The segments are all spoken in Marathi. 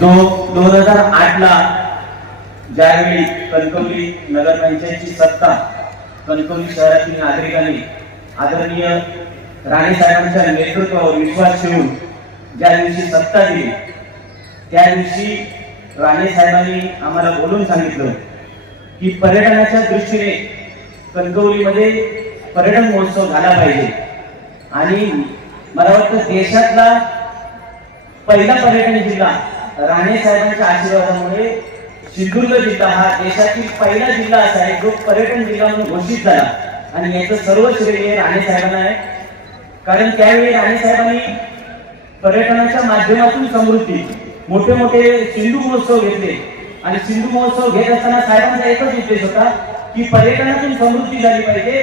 दो दोन हजार आठ ला ज्यावेळी कणकवली नगरपंचायतची सत्ता कणकवली शहरातील नागरिकांनी आदरणीय राणे साहेबांच्या नेतृत्वावर विश्वास ठेवून ज्या दिवशी सत्ता दिली त्या दिवशी राणे साहेबांनी आम्हाला बोलून सांगितलं की पर्यटनाच्या दृष्टीने कणकवलीमध्ये पर्यटन महोत्सव झाला पाहिजे. आणि मला वाटतं देशातला पहिला पर्यटन जिल्हा राणे साहेबांच्या आशीर्वादामुळे सिंधुदुर्ग जिल्हा हा देशातील पहिला जिल्हा असा आहे जो पर्यटन जिल्हा म्हणून घोषित झाला. आणि याचं सर्व श्रेय राणे साहेबांना आहे. कारण त्यावेळी राणे साहेबांनी पर्यटनाच्या माध्यमातून समृद्धी मोठे मोठे सिंधू महोत्सव घेतले. आणि सिंधू महोत्सव घेत असताना साहेबांचा एकच उद्देश होता की पर्यटनातून समृद्धी झाली पाहिजे.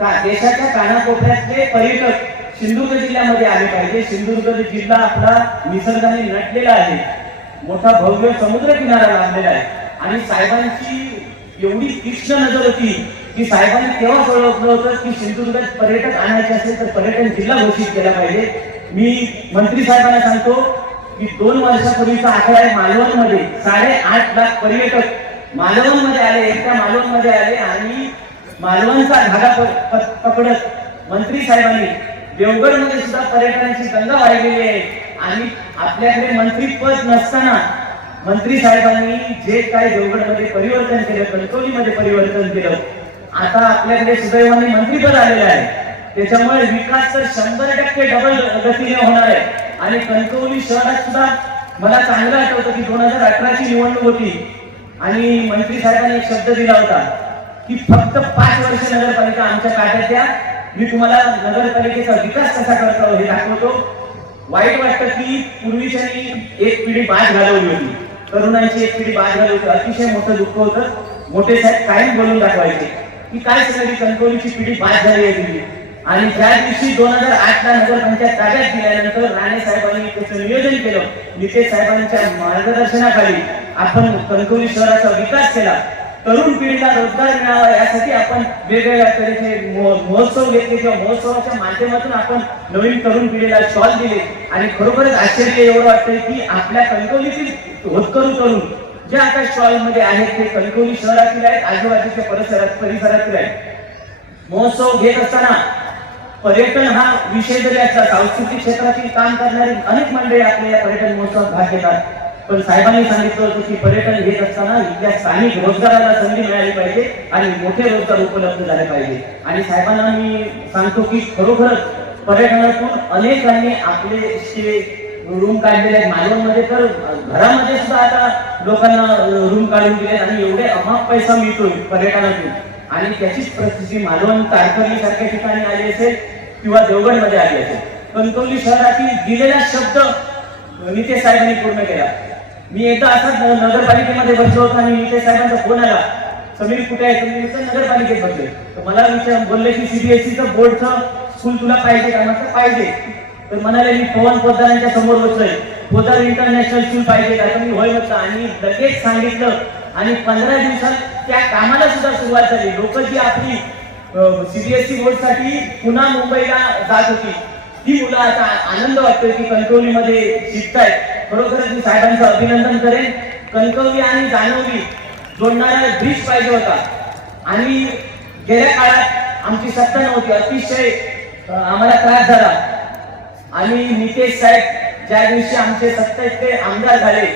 का देशाच्या कानाकोपऱ्यातले पर्यटक सिंधुदुर्ग जिल्ह्यामध्ये आले पाहिजे. सिंधुदुर्ग जिल्हा आपला निसर्गाने नटलेला आहे. मोठा भव्य समुद्र किनारा लाभलेला आहे. आणि साहेबांची एवढी तीक्ष्ण नजर होती की साहेबांनी तेव्हाच ओळखलं होतं की सिंधुदुर्गात पर्यटक आणायचे असेल तर पर्यटन जिल्हा घोषित केला पाहिजे. मी मंत्री साहेबांना सांगतो की दोन वर्षापूर्वीचा आकडा आहे मालवणमध्ये. साडेआठ लाख पर्यटक मालवणमध्ये आले एकट्या मालवणमध्ये आले आणि मालवणचा धागा प- पकडत मंत्री साहेबांनी देवगडमध्ये सुद्धा पर्यटनाची गंगा वाहिलेली आहे. आणि आपल्याकडे मंत्रीपद नसताना मंत्री साहेबांनी जे काही देवगडमध्ये परिवर्तन केलं कणकवलीमध्ये परिवर्तन केलं आता आपल्याकडे सुदैवाने मंत्रीपद आलेलं आहे. त्याच्यामुळे विकास तर शंभर टक्के डबल गतीने होणार आहे. आणि कणकवली शहरात सुद्धा मला चांगलं आठवतं की दोन हजार अठराची निवडणूक होती आणि मंत्री साहेबांनी एक शब्द दिला होता की फक्त पाच वर्ष नगरपालिका आमच्या काट्यात द्या. मी तुम्हाला नगरपालिकेचा विकास कसा करतो हे दाखवतो. वाईट वाटतं की पूर्वीच्यानी एक पिढी बाद घालवली होती. तरुणांची एक पिढी बाद घालवली होती. अतिशय मोठं दुःख होतं. मोठे साहेब कायम बोलून दाखवायचे की काय सगळी कणकवलीची पिढी बाद झाली आहे तुझी. आणि ज्या दिवशी दोन हजार आठ ला नगरपंचायत ताब्यात दिल्यानंतर राणे साहेबांनी त्याचं नियोजन केलं. नितेश साहेबांच्या मार्गदर्शनाखाली आपण कणकवली शहराचा विकास केला. तरुण पिढीला रोजगार मिळावा यासाठी आपण वेगवेगळ्या तऱ्हेचे महोत्सव घेतले किंवा महोत्सवाच्या माध्यमातून आपण नवीन तरुण पिढीला स्टॉल दिले. आणि खरोखरच आश्चर्य एवढं वाटतंय की आपल्या कणकवलीतील होतकरू तरुण जे आता स्टॉलमध्ये आहेत ते कणकवली शहरातील आहेत आजूबाजूच्या परिसरात परिसरातील आहेत. महोत्सव घेत असताना पर्यटन हा विषय जरी असला सांस्कृतिक क्षेत्रातील काम करणारी अनेक मंडळी आपल्या या पर्यटन महोत्सवात भाग घेतात. पण साहेबांनी सांगितलं होतं की पर्यटन घेत असताना इथल्या स्थानिक रोजगाराला संधी मिळाली पाहिजे आणि मोठे रोजगार उपलब्ध झाले पाहिजे. आणि साहेबांना मी सांगतो की खरोखरच पर्यटनातून अनेकांनी आपले रूम काढलेले आहेत. मालवणमध्ये तर घरामध्ये सुद्धा आता लोकांना रूम काढून दिले आणि एवढे अमाप पैसा मिळतोय पर्यटनातून. आणि त्याचीच परिस्थिती मालवण तारकर्ली सारख्या ठिकाणी आली असेल किंवा देवगडमध्ये आली असेल. कणकवली शहरातील दिलेला शब्द नितेश साहेबांनी पूर्ण केला. मी एकदा असाच नगरपालिकेमध्ये बसलो होतो आणि नितेश साहेबांचा फोन आला. समीर कुठे आहे? तुम्ही नगरपालिकेत बसले. तर मला विचार बोलले की सीबीएसईचं बोर्डचं स्कूल तुला पाहिजे का? म्हटलं पाहिजे. तर म्हणाले मी पवन पोद्दारांच्या समोर बसलोय. पोदार इंटरनॅशनल स्कूल पाहिजे का? तर मी होय म्हटलं. आणि लगेच सांगितलं. आणि पंधरा दिवसात त्या कामाला सुद्धा सुरुवात झाली. लोक जी आपली सीबीएसई बोर्डसाठी पुन्हा मुंबईला जात होती. ती मुलं आता आनंद वाटतोय की कंट्रोलीमध्ये शिकतायत. खरोखरच मी साहेबांचं अभिनंदन करेन. कणकवली आणि जानवली जोडणारा ब्रिज पाहिजे होता. आणि गेल्या काळात आमची सत्ता नव्हती. अतिशय आम्हाला त्रास झाला. आणि नितेश साहेब ज्या दिवशी आमचे सत्तेचे आमदार झाले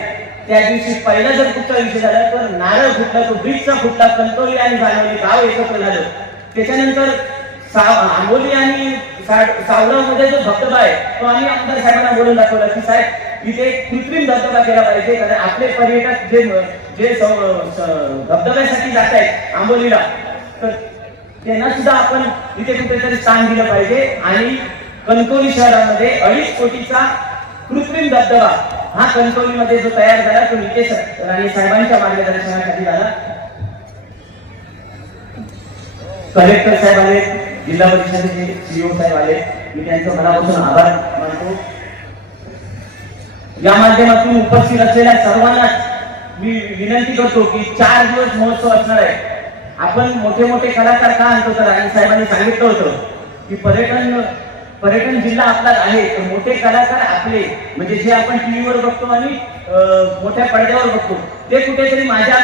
त्या दिवशी पहिला जर कुठला विषय झाला तर नारळ फुटला तो ब्रिजचा फुटला कणकवली आणि जानवली गाव एकत्र झालं. त्याच्यानंतर सा- आंबोली आणि सावरावमध्ये जो धबधबा आहे तो आम्ही आमदार साहेबांना बोलून दाखवला की साहेब इथे एक कृत्रिम धबधबा केला पाहिजे कारण आपले पर्यटक जे जे धबधब्यासाठी जात आहेत आंबोलीला तर त्यांना सुद्धा आपण इथे कुठेतरी स्थान दिलं पाहिजे. आणि कणकवली शहरामध्ये अडीच कोटीचा कृत्रिम धबधबा हा कणकवलीमध्ये जो तयार झाला तो नितेश राणे साहेबांच्या मार्गदर्शनासाठी झाला. कलेक्टर साहेब आले जिल्हा परिषदेचे सीओ साहेब आले मी त्यांचं मनापासून आभार मानतो. या माध्यमातून उपस्थित असलेल्या सर्वांना मी विनंती करतो की चार दिवस महोत्सव असणार आहे. आपण मोठे मोठे कलाकार का आणतो? तर आणि साहेबांनी सांगितलं होतं की पर्यटन पर्यटन जिल्हा आपला आहे तर मोठे कलाकार आपले म्हणजे जे आपण टीव्हीवर बघतो आणि मोठ्या पडद्यावर बघतो ते कुठेतरी माझ्या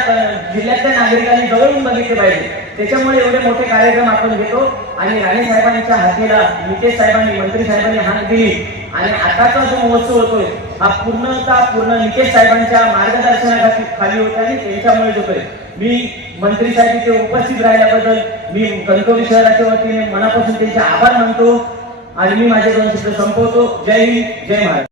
जिल्ह्यातल्या नागरिकांनी जवळून बघितले पाहिजे. त्याच्यामुळे एवढे मोठे कार्यक्रम आपण घेतो. आणि राणे साहेबांच्या हातीला नितेश साहेबांनी मंत्री साहेबांनी हात दिली. आणि आताचा जो महोत्सव होतोय हा पूर्णतः पूर्ण नितेश साहेबांच्या मार्गदर्शनाखाली खाली होत आणि त्यांच्यामुळे होतोय. मी मंत्री साहेब इथे उपस्थित राहिल्याबद्दल मी कणकवली शहराच्या वतीने मनापासून त्यांचे आभार मानतो. आणि मी माझे दोन शब्द संपवतो. जय हिंद जय महाराज